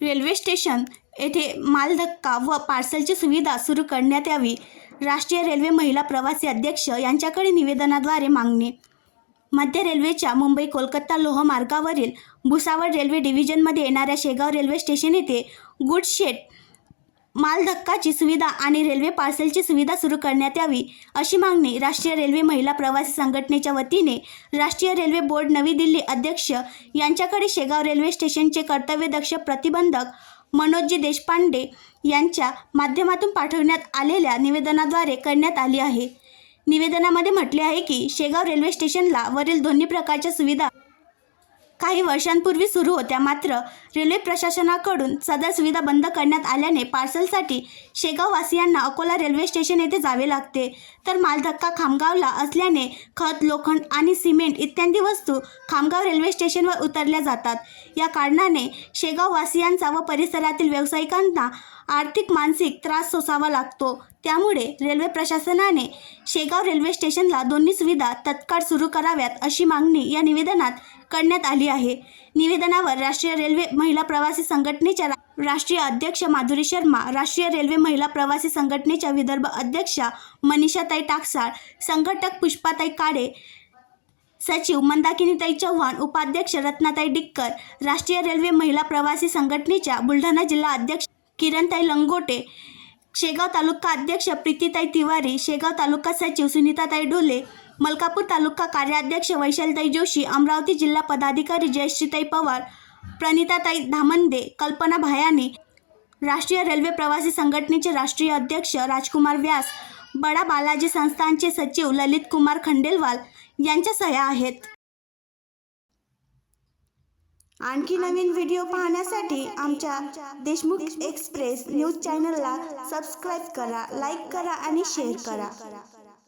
Railway station येथे मालधक्का व पार्सलची सुविधा सुरू करण्यात यावी. राष्ट्रीय रेल्वे महिला प्रवासी अध्यक्ष यांच्याकडे निवेदनाद्वारे मागणी. मध्य रेल्वेच्या मुंबई कोलकाता लोह मार्गावरील भुसावळ रेल्वे डिव्हिजनमध्ये येणाऱ्या शेगाव रेल्वे स्टेशन येथे गुड्स शेड, मालधक्काची सुविधा आणि रेल्वे पार्सलची सुविधा सुरू करण्यात यावी, अशी मागणी राष्ट्रीय रेल्वे महिला प्रवासी संघटनेच्या वतीने राष्ट्रीय रेल्वे बोर्ड नवी दिल्ली अध्यक्ष यांच्याकडे शेगाव रेल्वे स्टेशनचे कर्तव्यदक्ष प्रतिबंधक मनोजजी देशपांडे यांच्या माध्यमातून पाठवण्यात आलेल्या निवेदनाद्वारे करण्यात आली आहे. निवेदनामध्ये म्हटले आहे की शेगाव रेल्वे स्टेशनला वरील दोन्ही प्रकारच्या सुविधा काही वर्षांपूर्वी सुरू होत्या, मात्र रेल्वे प्रशासनाकडून सदर सुविधा बंद करण्यात आल्याने पार्सलसाठी शेगाववासियांना अकोला रेल्वे स्टेशन येथे जावे लागते, तर मालधक्का खामगावला असल्याने खत, लोखंड आणि सिमेंट इत्यादी वस्तू खामगाव रेल्वे स्टेशनवर उतरल्या जातात. या कारणाने शेगाववासियांचा व परिसरातील व्यावसायिकांना आर्थिक मानसिक त्रास सोसावा लागतो. त्यामुळे रेल्वे प्रशासनाने शेगाव रेल्वे स्टेशनला दोन्ही सुविधा तत्काळ सुरू कराव्यात, अशी मागणी या निवेदनात करण्यात आली आहे. निवेदनावर राष्ट्रीय रेल्वे महिला प्रवासी संघटनेच्या राष्ट्रीय अध्यक्ष माधुरी शर्मा, राष्ट्रीय रेल्वे महिला प्रवासी संघटनेच्या विदर्भ अध्यक्षा मनीषाताई टाकसाळ, संघटक पुष्पाताई काळे, सचिव मंदाकिनीताई चव्हाण, उपाध्यक्ष रत्नाताई डिक्कर, राष्ट्रीय रेल्वे महिला प्रवासी संघटनेच्या बुलढाणा जिल्हा अध्यक्ष किरणताई लंगोटे, शेगाव तालुका अध्यक्ष प्रीतीताई तिवारी, शेगाव तालुका सचिव सुनीताताई ढोले, मलकापूर तालुका कार्याध्यक्ष वैशालीताई जोशी, अमरावती जिल्हा पदाधिकारी जयश्रीताई पवार, प्रणिताताई धामंदे, कल्पना भायानी, राष्ट्रीय रेल्वे प्रवासी संघटनेचे राष्ट्रीय अध्यक्ष राजकुमार व्यास, बडा बालाजी संस्थानचे सचिव ललित कुमार खंडेलवाल यांच्या सह्या आहेत. आणखी नवीन व्हिडिओ पाहण्यासाठी आमच्या देशमुख एक्सप्रेस न्यूज चॅनलला सबस्क्राईब करा, लाईक करा आणि शेअर करा.